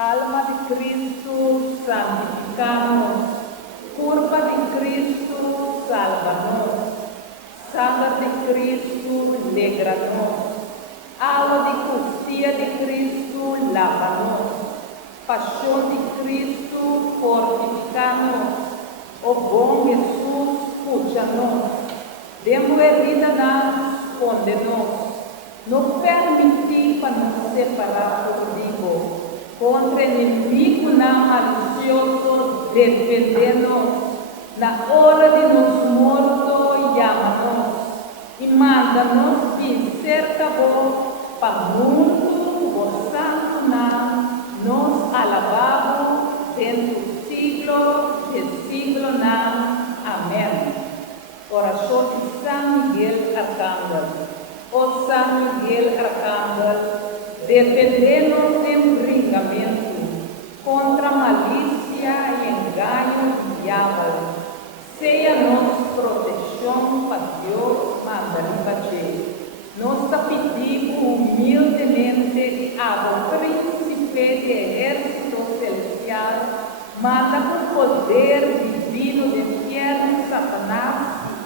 Alma de Cristo, santificanos. Curva de Cristo, salva-nos. Sangre de Cristo, alegra-nos. Água de cucia de Cristo, lava-nos. Paixão de Cristo, fortifica-nos. O bom Jesus, puxa-nos. Demo herida nas, esconde-nos. Não permitir para nos separar contigo. Contra inimigo na malicioso, defender-nos. Na hora de nos morto, chama-nos. E manda-nos vencer acabou. Para mundo, gozando na, nos alabamos dentro do siglo na. Amém. Oração de São Miguel Arcángel. Ó São Miguel Arcángel, defendemos em bringamento contra a malícia e engano do diabo. Seja nossa proteção para Deus, manda bater. Nós pedimos humildemente ao príncipe de exército celestial, manda com poder divino de inferno, Satanás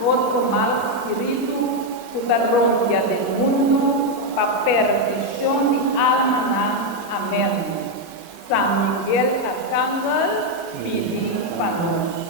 e outro mal espírito, toda rondia do mundo, para perdição de alma na. Amém. São Miguel Arcángel, pedi para nós.